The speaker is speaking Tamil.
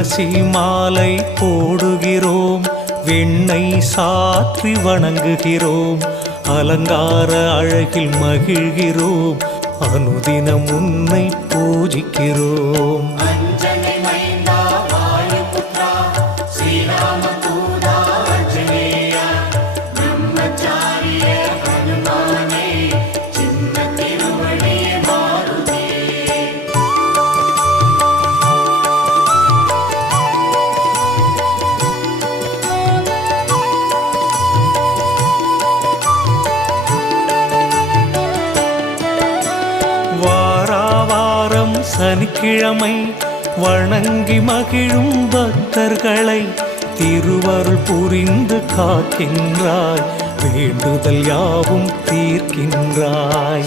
துளசி மாலை போடுகிறோம், வெண்ணெய் சாற்றி வணங்குகிறோம், அலங்கார அழகில் மகிழ்கிறோம், அனுதினம் உன்னை பூஜிக்கிறோம். வாராவாரம் சனிக்கிழமை வணங்கி மகிழும் பக்தர்களை திருவருள் புரிந்து காக்கின்றாய், வேண்டுதல் யாவும் தீர்க்கின்றாய்.